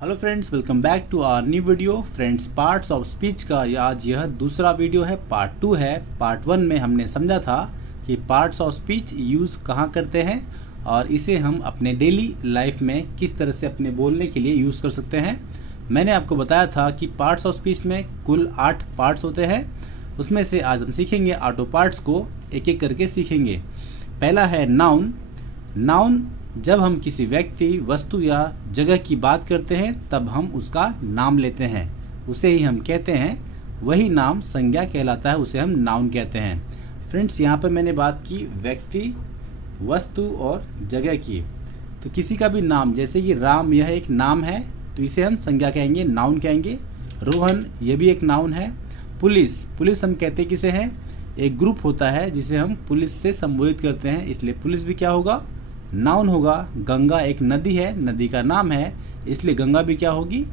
Hello friends, welcome back to our new video. Friends, parts of speech का आज यह दूसरा वीडियो है, पार्ट 2 है। पार्ट 1 में हमने समझा था कि पार्ट्स ऑफ स्पीच यूज़ कहाँ करते हैं और इसे हम अपने डेली लाइफ में किस तरह से अपने बोलने के लिए यूज़ कर सकते हैं। मैंने आपको बताया था कि पार्ट्स ऑफ स्पीच में कुल 8 पार्ट्स होते हैं। उसमें से आज हम सीखेंगे 8 पार्ट्स को, एक एक करके सीखेंगे। पहला है नाउन। नाउन जब हम किसी व्यक्ति, वस्तु या जगह की बात करते हैं तब हम उसका नाम लेते हैं, उसे ही हम कहते हैं। वही नाम संज्ञा कहलाता है, उसे हम नाउन कहते हैं। फ्रेंड्स, यहाँ पर मैंने बात की व्यक्ति, वस्तु और जगह की। तो किसी का भी नाम, जैसे कि राम, यह एक नाम है तो इसे हम संज्ञा कहेंगे, नाउन कहेंगे। रोहन, यह भी एक नाउन है। पुलिस, पुलिस हम कहते किसे हैं? एक ग्रुप होता है जिसे हम पुलिस से संबोधित करते हैं, इसलिए पुलिस भी क्या होगा? नाउन होगा। गंगा एक नदी है, नदी का नाम है, इसलिए गंगा भी क्या होगी?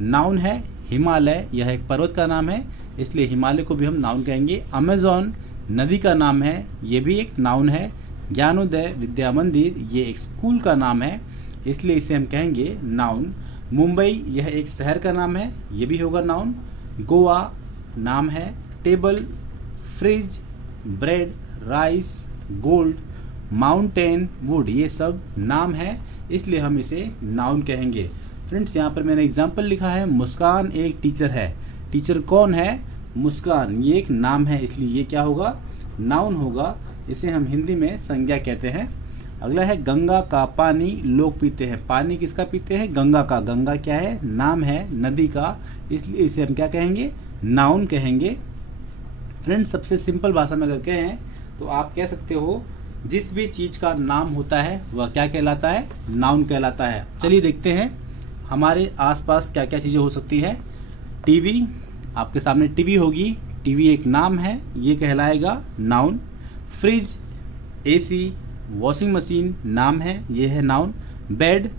नाउन है। हिमालय, यह एक पर्वत का नाम है, इसलिए हिमालय को भी हम नाउन कहेंगे। अमेज़न नदी का नाम है, ये भी एक नाउन है। ज्ञानोदय विद्या मंदिर, ये एक स्कूल का नाम है, इसलिए इसे हम कहेंगे नाउन। मुंबई, यह एक शहर का नाम है, ये भी होगा नाउन। गोवा नाम है। Table, fridge, bread, rice, gold, mountain, would, ये सब नाम है, इसलिए हम इसे नाउन कहेंगे। फ्रेंड्स, यहाँ पर मैंने एग्जाम्पल लिखा है। मुस्कान एक टीचर है। टीचर कौन है? मुस्कान, ये एक नाम है, इसलिए ये क्या होगा? नाउन होगा। इसे हम हिंदी में संज्ञा कहते हैं। अगला है गंगा का पानी लोग पीते हैं। पानी किसका पीते हैं? गंगा का। गंगा क्या है? नाम है नदी का, इसलिए इसे हम क्या कहेंगे? नाउन कहेंगे। फ्रेंड्स, सबसे सिंपल भाषा में अगर कहें तो आप कह सकते हो जिस भी चीज का नाम होता है वह क्या कहलाता है? नाउन कहलाता है। चलिए देखते हैं हमारे आसपास क्या क्या चीजें हो सकती है। टीवी, आपके सामने टीवी होगी, टीवी एक नाम है, ये कहलाएगा noun. Fridge, AC, washing machine नाम है, ये है noun. Bed,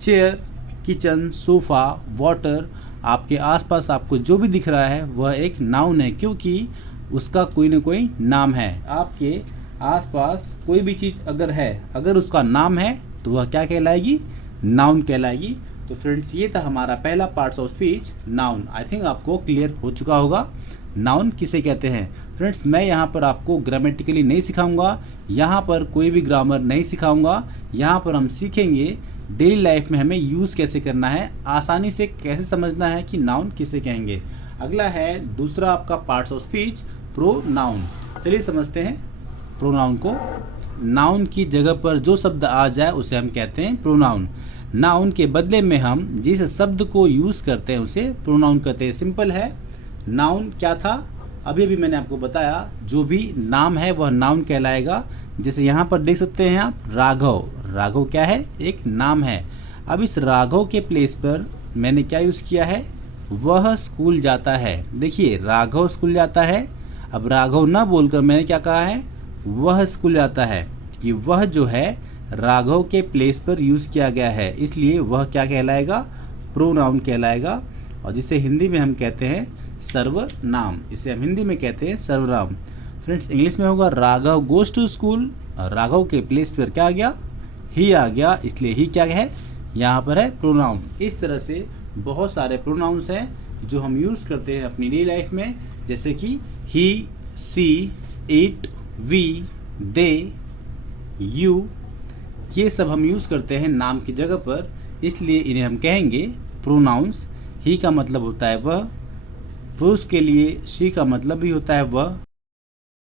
chair, kitchen, sofa, water, आपके आसपास आपको जो भी दिख रहा है वह एक नाउन है, क्योंकि उसका कोई ना कोई नाम है। आपके आसपास कोई भी चीज अगर है, अगर उसका नाम है तो वह क्या कहलाएगी? नाउन कहलाएगी। तो फ्रेंड्स, ये था हमारा पहला parts of speech, noun. I think आपको क्लियर हो चुका होगा नाउन किसे कहते हैं। फ्रेंड्स, मैं यहाँ पर आपको ग्रामेटिकली नहीं सिखाऊंगा, यहाँ पर कोई भी ग्रामर नहीं सिखाऊंगा। यहाँ पर हम सीखेंगे डेली लाइफ में हमें यूज कैसे करना है, आसानी से कैसे समझना है कि नाउन किसे कहेंगे। अगला है दूसरा आपका पार्ट्स ऑफ स्पीच, प्रोनाउन। चलिए समझते हैं प्रोनाउन को। नाउन की जगह पर जो शब्द आ जाए उसे हम कहते हैं प्रोनाउन। नाउन के बदले में हम जिस शब्द को यूज करते हैं उसे प्रोनाउन कहते हैं। सिंपल है। नाउन क्या था? अभी भी मैंने आपको बताया, जो भी नाम है वह नाउन कहलाएगा। जैसे यहाँ पर देख सकते हैं आप, राघव। राघव क्या है? एक नाम है। अब इस राघव के प्लेस पर मैंने क्या यूज किया है? वह स्कूल जाता है। देखिए, राघव स्कूल जाता है। अब राघव ना बोलकर मैंने क्या कहा है? वह स्कूल जाता है। कि वह जो है राघव के प्लेस पर यूज किया गया है, इसलिए वह क्या कहलाएगा? प्रोनाउन कहलाएगा। और जिसे हिंदी में हम कहते हैं सर्वनाम, इसे हम हिंदी में कहते हैं सर्वनाम। फ्रेंड्स, इंग्लिश में होगा Raghav goes to school. Raghav के प्लेस पर क्या आ गया? ही आ गया, इसलिए ही क्या है? यहाँ पर है प्रोनाउन। इस तरह से बहुत सारे प्रोनाउंस हैं जो हम यूज करते हैं अपनी डेली लाइफ में, जैसे कि ही, सी, इट, वी, दे, यू, ये सब हम यूज करते हैं नाम की जगह पर, इसलिए इन्हें हम कहेंगे प्रोनाउंस। ही का मतलब होता है वह, पुरुष के लिए शी का मतलब भी होता है वह,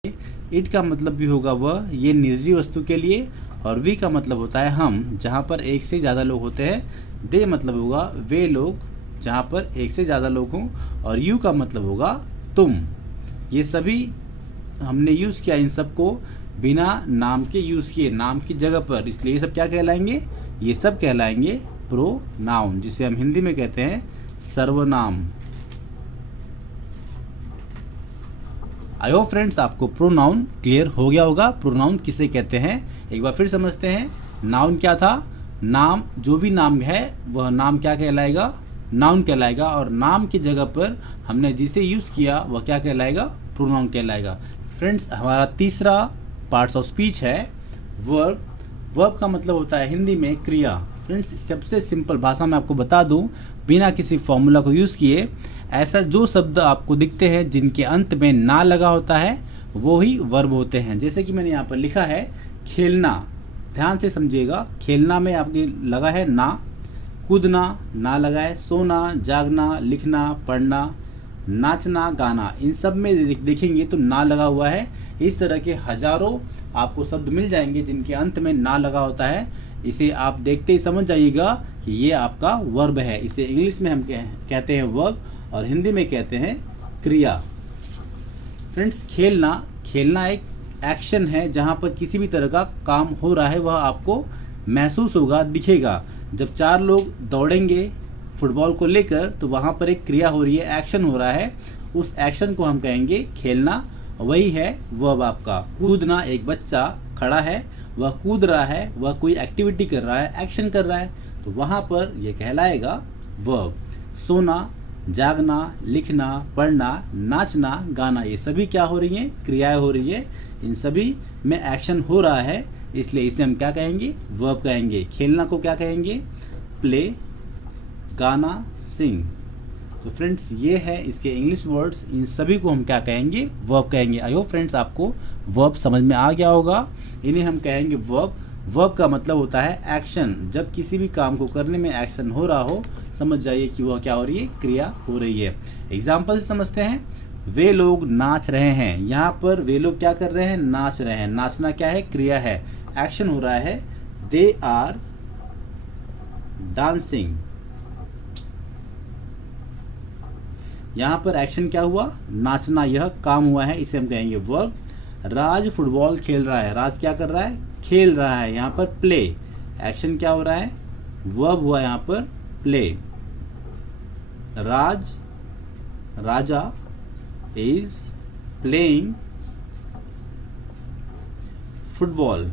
इट का मतलब भी होगा वह, ये निर्जीव वस्तु के लिए, और वी का मतलब होता है हम, जहाँ पर एक से ज़्यादा लोग होते हैं। दे मतलब होगा वे लोग, जहाँ पर एक से ज़्यादा लोग हों, और यू का मतलब होगा तुम। ये सभी हमने यूज़ किया, इन सब को बिना नाम के यूज़ किए, नाम की जगह पर, इसलिए ये सब क्या कहलाएंगे? ये सब कहलाएंगे प्रोनाउन, जिसे हम हिंदी में कहते हैं सर्वनाम। आई होप फ्रेंड्स आपको प्रोनाउन क्लियर हो गया होगा। प्रोनाउन किसे कहते हैं एक बार फिर समझते हैं। नाउन क्या था? नाम, जो भी नाम है वह नाम क्या कहलाएगा? नाउन कहलाएगा। और नाम की जगह पर हमने जिसे यूज़ किया वह क्या कहलाएगा? प्रोनाउन कहलाएगा। फ्रेंड्स, हमारा तीसरा पार्ट्स ऑफ स्पीच है वर्ब। वर्ब का मतलब होता है हिंदी में क्रिया। फ्रेंड्स सबसे सिंपल भाषा में आपको बता दूं, बिना किसी फॉर्मूला को यूज़ किए, ऐसा जो शब्द आपको दिखते हैं जिनके अंत में ना लगा होता है वो ही वर्ब होते हैं। जैसे कि मैंने यहाँ पर लिखा है खेलना, ध्यान से समझिएगा, खेलना में आपके लगा है ना, कूदना ना लगा है, सोना, जागना, लिखना, पढ़ना, नाचना, गाना, इन सब में देखेंगे तो ना लगा हुआ है। इस तरह के हजारों आपको शब्द मिल जाएंगे जिनके अंत में ना लगा होता है। इसे आप देखते ही समझ जाइएगा कि ये आपका वर्ब है। इसे इंग्लिश में हम कहते हैं वर्ब और हिंदी में कहते हैं क्रिया। फ्रेंड्स खेलना एक एक्शन है जहाँ पर किसी भी तरह का काम हो रहा है, वह आपको महसूस होगा, दिखेगा। जब 4 लोग दौड़ेंगे फुटबॉल को लेकर तो वहाँ पर एक क्रिया हो रही है, एक्शन हो रहा है, उस एक्शन को हम कहेंगे खेलना। वही है वर्ब आपका। कूदना, एक बच्चा खड़ा है, वह कूद रहा है, वह कोई एक्टिविटी कर रहा है, एक्शन कर रहा है, तो वहाँ पर यह कहलाएगा वर्ब। सोना, जागना, लिखना, पढ़ना, नाचना, गाना, ये सभी क्या हो रही हैं? क्रियाएं हो रही है। इन सभी में एक्शन हो रहा है, इसलिए इसे हम क्या कहेंगे? वर्ब कहेंगे। खेलना को क्या कहेंगे? प्ले, गाना, सिंग। तो फ्रेंड्स ये है इसके इंग्लिश वर्ड्स, इन सभी को हम क्या कहेंगे? वर्ब कहेंगे। आई होप फ्रेंड्स आपको वर्ब समझ में आ गया होगा। इन्हें हम कहेंगे वर्ब। वर्ब का मतलब होता है एक्शन। जब किसी भी काम को करने में एक्शन हो रहा हो, समझ जाइए कि वह क्या हो रही है? क्रिया हो रही है। एग्जाम्पल से समझते हैं। वे लोग नाच रहे हैं। यहाँ पर वे लोग क्या कर रहे हैं? नाच रहे हैं। नाचना क्या है? क्रिया है, एक्शन हो रहा है। They are dancing. यहाँ पर एक्शन क्या हुआ? नाचना, यह काम हुआ है, इसे हम कहेंगे वर्ब। राज फुटबॉल खेल रहा है। राज क्या कर रहा है? खेल रहा है। यहाँ पर प्ले, एक्शन क्या हो रहा है? वर्ब हुआ यहाँ पर play. Raja is playing football.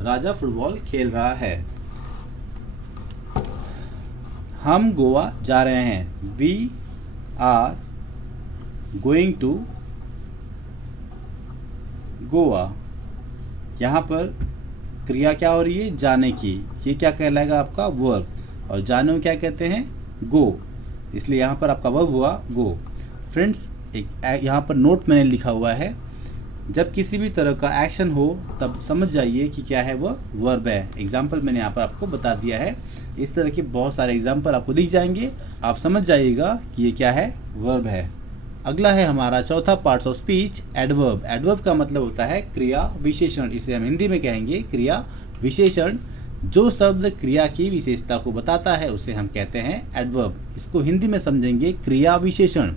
Raja football खेल रहा है। हम गोवा जा रहे हैं। We are going to Goa. यहाँ पर क्रिया क्या हो रही है? जाने की। ये क्या कहलाएगा? आपका वर्ब। और जाने को क्या कहते हैं? गो। इसलिए यहाँ पर आपका वर्ब हुआ गो। फ्रेंड्स एक यहाँ पर नोट मैंने लिखा हुआ है, जब किसी भी तरह का एक्शन हो तब समझ जाइए कि क्या है? वह वर्ब है। एग्जाम्पल मैंने यहाँ पर आपको बता दिया है। इस तरह के बहुत सारे एग्जाम्पल आपको दिख जाएंगे, आप समझ जाइएगा कि ये क्या है? वर्ब है। अगला है हमारा चौथा parts of speech, adverb. Adverb का मतलब होता है क्रिया विशेषण। इसे हम हिंदी में कहेंगे क्रिया विशेषण। जो शब्द क्रिया की विशेषता को बताता है उसे हम कहते हैं एडवर्ब। इसको हिंदी में समझेंगे क्रिया विशेषण।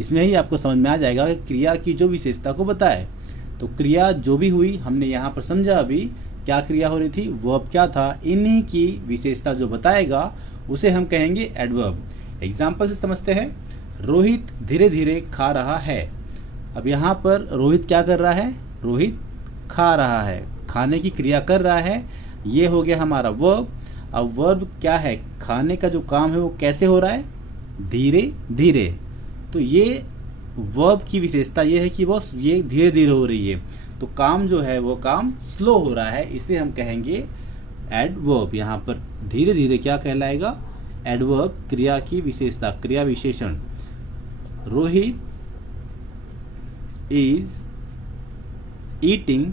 इसमें ही आपको समझ में आ जाएगा कि क्रिया की जो विशेषता को बताए। तो क्रिया जो भी हुई हमने यहाँ पर समझा, अभी क्या क्रिया हो रही थी? वर्ब क्या था? इन्हीं की विशेषता जो बताएगा उसे हम कहेंगे एडवर्ब। एग्जाम्पल से समझते हैं। रोहित धीरे धीरे खा रहा है। अब यहाँ पर रोहित क्या कर रहा है? रोहित खा रहा है, खाने की क्रिया कर रहा है। ये हो गया हमारा वर्ब। अब वर्ब क्या है? खाने का जो काम है वो कैसे हो रहा है? धीरे धीरे। तो ये वर्ब की विशेषता ये है कि वो ये धीरे धीरे हो रही है। तो काम जो है वो काम स्लो हो रहा है, इसलिए हम कहेंगे एडवर्ब। यहाँ पर धीरे धीरे क्या कहलाएगा? एडवर्ब, क्रिया की विशेषता, क्रिया विशेषण। Rohit is eating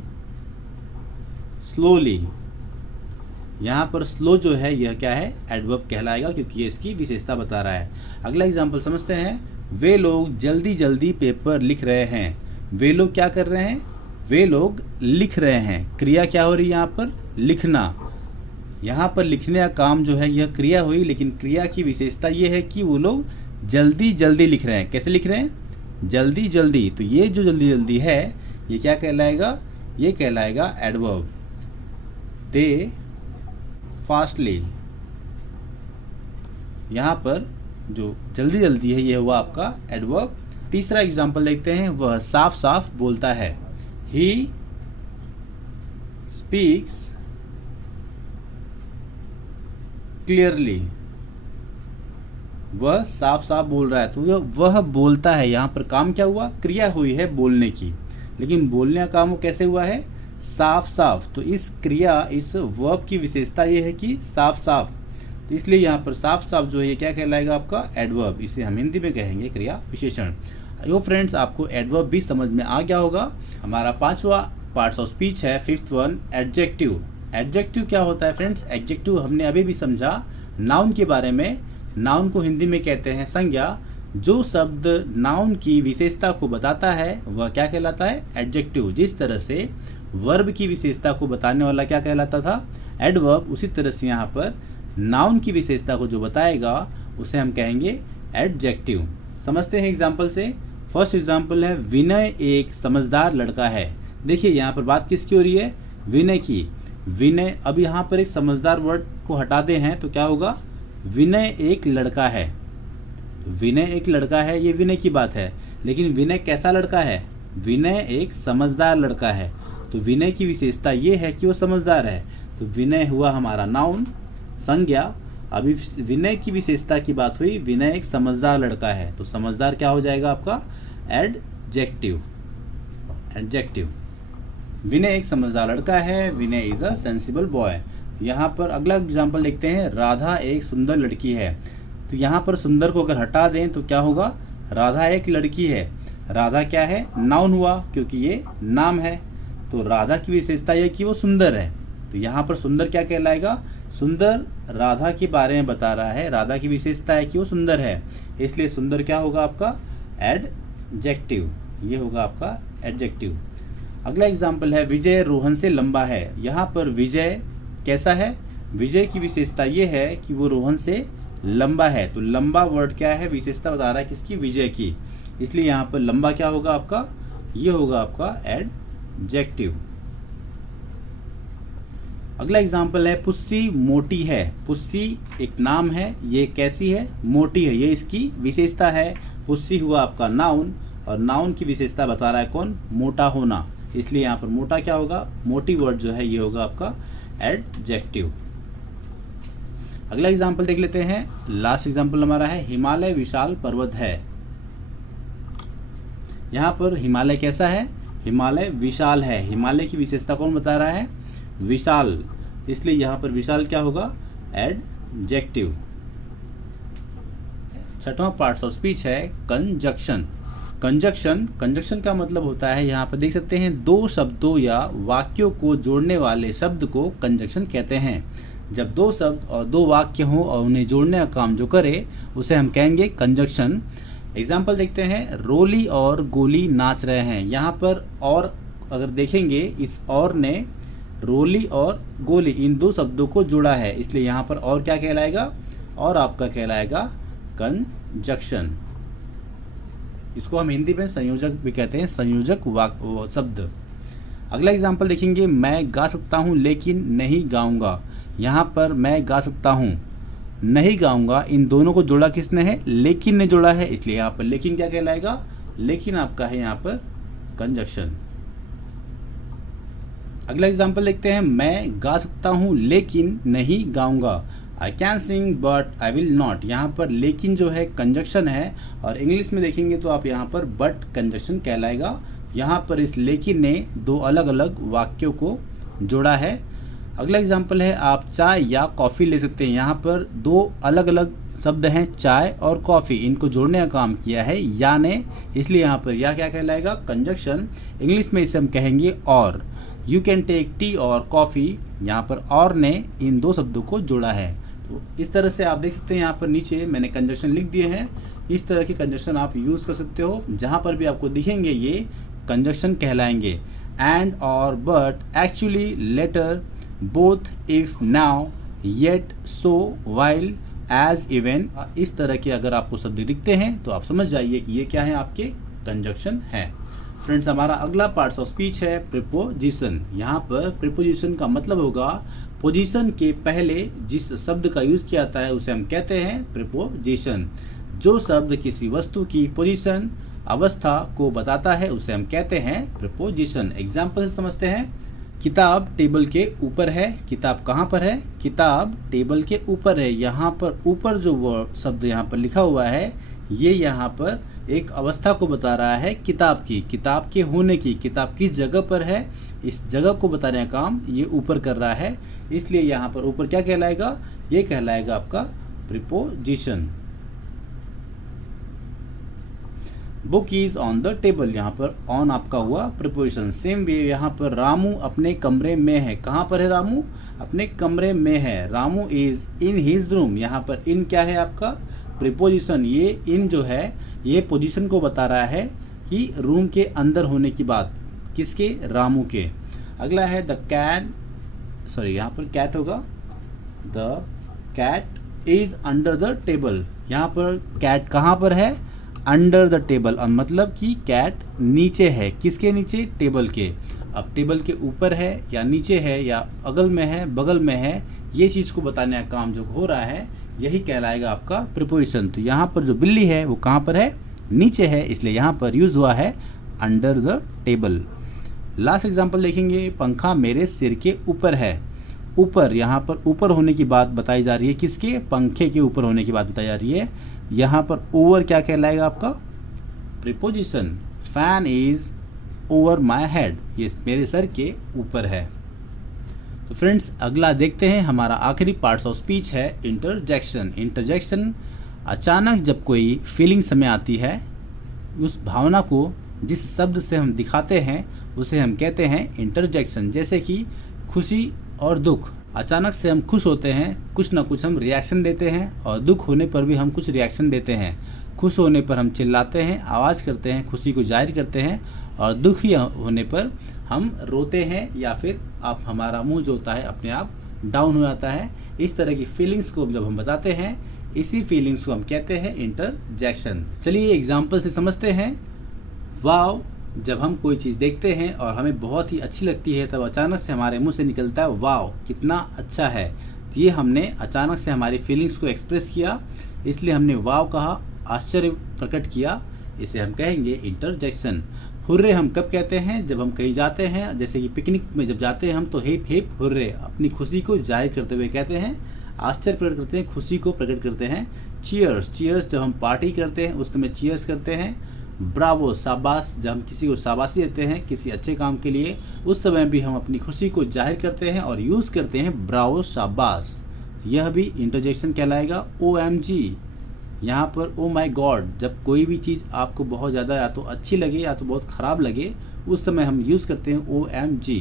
slowly. यहाँ पर स्लो जो है यह क्या है? एडवर्ब कहलाएगा, क्योंकि ये इसकी विशेषता बता रहा है। अगला एग्जाम्पल समझते हैं। वे लोग जल्दी जल्दी पेपर लिख रहे हैं। वे लोग क्या कर रहे हैं? वे लोग लिख रहे हैं। क्रिया क्या हो रही है यहाँ पर? लिखना। यहाँ पर लिखने का काम जो है यह क्रिया हुई, लेकिन क्रिया की विशेषता ये है कि वो लोग जल्दी जल्दी लिख रहे हैं। कैसे लिख रहे हैं? जल्दी जल्दी। तो ये जो जल्दी जल्दी है ये क्या कहलाएगा? ये कहलाएगा एडवर्ब। दे फास्टली। यहाँ पर जो जल्दी जल्दी है ये हुआ आपका एडवर्ब। तीसरा एग्जाम्पल देखते हैं। वह साफ साफ बोलता है। He speaks clearly. वह साफ साफ बोल रहा है, तो वह बोलता है। यहाँ पर काम क्या हुआ? क्रिया हुई है बोलने की, लेकिन बोलने का काम वो कैसे हुआ है? साफ साफ। तो इस क्रिया, इस वर्ब की विशेषता ये है कि साफ साफ, तो इसलिए यहाँ पर साफ साफ जो है ये क्या कहलाएगा आपका एडवर्ब। इसे हम हिंदी में कहेंगे क्रिया विशेषण। यो फ्रेंड्स, आपको एडवर्ब भी समझ में आ गया होगा। हमारा 5वां पार्ट्स ऑफ स्पीच है, 5th वन, एडजेक्टिव। एडजेक्टिव क्या होता है फ्रेंड्स? एडजेक्टिव हमने अभी भी समझा नाउन के बारे में। नाउन को हिंदी में कहते हैं संज्ञा। जो शब्द नाउन की विशेषता को बताता है वह क्या कहलाता है? एडजेक्टिव। जिस तरह से वर्ब की विशेषता को बताने वाला क्या कहलाता था? एडवर्ब, उसी तरह से यहाँ पर नाउन की विशेषता को जो बताएगा उसे हम कहेंगे एडजेक्टिव। समझते हैं एग्जाम्पल से। फर्स्ट एग्जाम्पल है, विनय एक समझदार लड़का है। देखिए यहाँ पर बात किसकी हो रही है? विनय की। विनय, अब यहाँ पर एक समझदार वर्ड को हटाते हैं तो क्या होगा? विनय एक लड़का है। विनय एक लड़का है, ये विनय की बात है, लेकिन विनय कैसा लड़का है? विनय एक समझदार लड़का है। तो विनय की विशेषता ये है कि वो समझदार है। तो विनय हुआ हमारा नाउन, संज्ञा। अभी विनय की विशेषता की बात हुई, विनय एक समझदार लड़का है, तो समझदार क्या हो जाएगा आपका? एडजेक्टिव। एडजेक्टिव। विनय एक समझदार लड़का है, विनय इज अ सेंसिबल बॉय। यहाँ पर अगला एग्जाम्पल देखते हैं, राधा एक सुंदर लड़की है। तो यहाँ पर सुंदर को अगर हटा दें तो क्या होगा? राधा एक लड़की है। राधा क्या है? नाउन हुआ, क्योंकि ये नाम है। तो राधा की विशेषता यह कि वो सुंदर है। तो यहाँ पर सुंदर क्या कहलाएगा? सुंदर राधा के बारे में बता रहा है। राधा की विशेषता है कि वो सुंदर है, इसलिए सुंदर क्या होगा आपका? एडजेक्टिव। ये होगा आपका एडजेक्टिव। अगला एग्जाम्पल है, विजय रोहन से लंबा है। यहाँ पर विजय कैसा है? विजय की विशेषता ये है कि वो रोहन से लंबा है। तो लंबा वर्ड क्या है? विशेषता बता रहा है किसकी? विजय की। इसलिए यहाँ पर लंबा क्या होगा आपका? ये होगा आपका एडजेक्टिव। अगला एग्जाम्पल है, पुस्सी मोटी है। पुस्सी एक नाम है, ये कैसी है? मोटी है, ये इसकी विशेषता है। पुस्सी हुआ आपका नाउन, और नाउन की विशेषता बता रहा है कौन? मोटा होना। इसलिए यहाँ पर मोटा क्या होगा? मोटी वर्ड जो है ये होगा आपका एडजेक्टिव। अगला एग्जाम्पल देख लेते हैं। लास्ट एग्जाम्पल हमारा है, हिमालय विशाल पर्वत है। यहाँ पर हिमालय कैसा है? हिमालय विशाल है। हिमालय की विशेषता कौन बता रहा है? विशाल। इसलिए यहाँ पर विशाल क्या होगा? एडजेक्टिव। 6वां पार्ट्स ऑफ स्पीच है, कंजक्शन। कंजक्शन का मतलब होता है, यहाँ पर देख सकते हैं, दो शब्दों या वाक्यों को जोड़ने वाले शब्द को कंजक्शन कहते हैं। जब दो शब्द और दो वाक्य हों और उन्हें जोड़ने का काम जो करे उसे हम कहेंगे कंजक्शन। एग्जाम्पल देखते हैं, रोली और गोली नाच रहे हैं। यहाँ पर और अगर देखेंगे, इस और ने रोली और गोली इन दो शब्दों को जोड़ा है, इसलिए यहाँ पर और क्या कहलाएगा? और आपका कहलाएगा कंजक्शन। इसको हम हिंदी में संयोजक भी कहते हैं, संयोजक शब्द। अगला एग्जाम्पल देखेंगे, मैं गा सकता हूँ लेकिन नहीं गाऊंगा। यहाँ पर मैं गा सकता हूँ, नहीं गाऊंगा, इन दोनों को जोड़ा किसने है? लेकिन ने जोड़ा है, इसलिए यहाँ पर लेकिन क्या कहलाएगा? लेकिन आपका है यहाँ पर कंजक्शन। अगला एग्जाम्पल देखते हैं, मैं गा सकता हूँ लेकिन नहीं गाऊंगा। I can sing but I will not. यहाँ पर लेकिन जो है कंजक्शन है, और इंग्लिश में देखेंगे तो आप यहाँ पर बट कंजक्शन कहलाएगा। यहाँ पर इस लेकिन ने दो अलग अलग वाक्यों को जोड़ा है। अगला एग्जाम्पल है, आप चाय या कॉफ़ी ले सकते हैं। यहाँ पर दो अलग अलग शब्द हैं, चाय और कॉफ़ी, इनको जोड़ने का काम किया है या ने, इसलिए यहाँ पर या क्या कहलाएगा? कंजक्शन। इंग्लिश में इसे हम कहेंगे और। यू कैन टेक टी और कॉफ़ी, यहाँ पर और ने इन दो शब्दों को जोड़ा है। तो इस तरह से आप देख सकते हैं, यहाँ पर नीचे मैंने कंजक्शन लिख दिए हैं। इस तरह के कंजक्शन आप यूज़ कर सकते हो, जहाँ पर भी आपको दिखेंगे ये कंजक्शन कहलाएंगे। एंड और but, actually, later, both, if, now, yet, so, while, as, even. इस तरह के अगर आपको शब्द दिखते हैं तो आप समझ जाइए कि ये क्या है? आपके कंजक्शन है। फ्रेंड्स, हमारा अगला पार्ट्स ऑफ स्पीच है प्रीपोजिशन। यहाँ पर प्रीपोजिशन का मतलब होगा पोजीशन के पहले जिस शब्द का यूज किया जाता है उसे हम कहते हैं प्रीपोजिशन। जो शब्द किसी वस्तु की पोजीशन, अवस्था को बताता है उसे हम कहते हैं प्रीपोजिशन। एग्जाम्पल से समझते हैं, किताब टेबल के ऊपर है। किताब कहाँ पर है? किताब टेबल के ऊपर है। यहाँ पर ऊपर जो शब्द यहाँ पर लिखा हुआ है ये यहाँ पर एक अवस्था को बता रहा है किताब की, किताब के होने की, किताब किस जगह पर है, इस जगह को बताने का काम ये ऊपर कर रहा है। इसलिए यहाँ पर ऊपर क्या कहलाएगा, ये कहलाएगा आपका preposition. Book is on the table, यहाँ पर ऑन आपका हुआ प्रीपोजिशन। सेम वे यहाँ पर रामू अपने कमरे में है, कहाँ पर है रामू, अपने कमरे में है। Ramu is in his room, यहाँ पर इन क्या है आपका प्रीपोजिशन। ये इन जो है ये पोजीशन को बता रहा है कि रूम के अंदर होने की बात, किसके, रामू के। अगला है द कैट, सॉरी यहाँ पर कैट होगा, the cat is under the table. यहाँ पर कैट कहाँ पर है, अंडर द टेबल, मतलब कि कैट नीचे है, किसके नीचे, टेबल के। अब टेबल के ऊपर है या नीचे है या अगल में है बगल में है, ये चीज़ को बताने का काम जो हो रहा है यही कहलाएगा आपका प्रीपोजिशन। तो यहाँ पर जो बिल्ली है वो कहाँ पर है, नीचे है, इसलिए यहाँ पर यूज हुआ है under the table. Last example देखेंगे, पंखा मेरे सिर के ऊपर है। ऊपर, यहाँ पर ऊपर होने की बात बताई जा रही है, किसके, पंखे के ऊपर होने की बात बताई जा रही है। यहाँ पर ओवर क्या कहलाएगा आपका preposition. Fan is over my head, ये मेरे सर के ऊपर है। तो फ्रेंड्स अगला देखते हैं, हमारा आखिरी पार्ट्स ऑफ स्पीच है इंटरजेक्शन। इंटरजेक्शन अचानक जब कोई फीलिंग समय आती है, उस भावना को जिस शब्द से हम दिखाते हैं उसे हम कहते हैं इंटरजेक्शन। जैसे कि खुशी और दुख, अचानक से हम खुश होते हैं, कुछ ना कुछ हम रिएक्शन देते हैं, और दुख होने पर भी हम कुछ रिएक्शन देते हैं। खुश होने पर हम चिल्लाते हैं, आवाज़ करते हैं, खुशी को जाहिर करते हैं, और दुखी होने पर हम रोते हैं या फिर आप हमारा मुंह जो होता है अपने आप डाउन हो जाता है। इस तरह की फीलिंग्स को जब हम बताते हैं, इसी फीलिंग्स को हम कहते हैं इंटरजेक्शन। चलिए एग्जाम्पल से समझते हैं। वाव, जब हम कोई चीज़ देखते हैं और हमें बहुत ही अच्छी लगती है तब अचानक से हमारे मुंह से निकलता है वाव, कितना अच्छा है। तो ये हमने अचानक से हमारी फीलिंग्स को एक्सप्रेस किया, इसलिए हमने वाव कहा, आश्चर्य प्रकट किया, इसे हम कहेंगे इंटरजेक्शन। हुर्रे हम कब कहते हैं, जब हम कहीं जाते हैं, जैसे कि पिकनिक में जब जाते हैं हम, तो हिप हिप हुर्रे अपनी खुशी को जाहिर करते हुए कहते हैं, आश्चर्य प्रकट करते हैं, खुशी को प्रकट करते हैं। चीयर्स, चीयर्स जब हम पार्टी करते हैं उस समय चीयर्स करते हैं। ब्रावो, शाबाश, जब हम किसी को शाबाशी देते हैं किसी अच्छे काम के लिए, उस समय भी हम अपनी खुशी को जाहिर करते हैं और यूज़ करते हैं ब्रावो, शाबाश। यह भी इंटरजेक्शन कहलाएगा। OMG, यहाँ पर ओ माई गॉड, जब कोई भी चीज़ आपको बहुत ज़्यादा या तो अच्छी लगे या तो बहुत ख़राब लगे, उस समय हम यूज़ करते हैं OMG।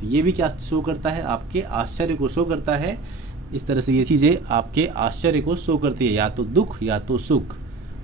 तो ये भी क्या शो करता है, आपके आश्चर्य को शो करता है। इस तरह से ये चीज़ें आपके आश्चर्य को शो करती है, या तो दुख या तो सुख,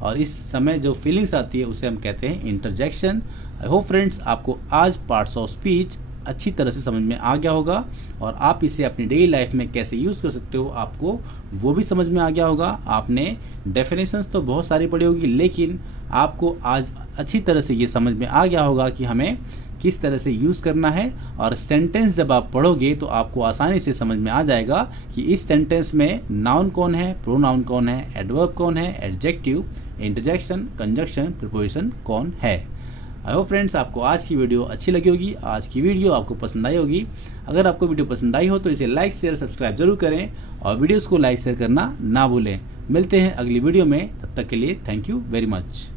और इस समय जो फीलिंग्स आती है उसे हम कहते हैं इंटरजेक्शन। आई होप फ्रेंड्स आपको आज पार्ट्स ऑफ स्पीच अच्छी तरह से समझ में आ गया होगा, और आप इसे अपनी डेली लाइफ में कैसे यूज़ कर सकते हो आपको वो भी समझ में आ गया होगा। आपने डेफिनेशंस तो बहुत सारी पढ़ी होगी, लेकिन आपको आज अच्छी तरह से ये समझ में आ गया होगा कि हमें किस तरह से यूज़ करना है। और सेंटेंस जब आप पढ़ोगे तो आपको आसानी से समझ में आ जाएगा कि इस सेंटेंस में नाउन कौन है, प्रोनाउन कौन है, एडवर्ब कौन है, एडजेक्टिव, इंटरजेक्शन, कंजक्शन, प्रीपोजिशन कौन है। आई होप फ्रेंड्स आपको आज की वीडियो अच्छी लगी होगी, आज की वीडियो आपको पसंद आई होगी। अगर आपको वीडियो पसंद आई हो तो इसे लाइक शेयर सब्सक्राइब जरूर करें, और वीडियोस को लाइक शेयर करना ना भूलें। मिलते हैं अगली वीडियो में, तब तक के लिए थैंक यू वेरी मच।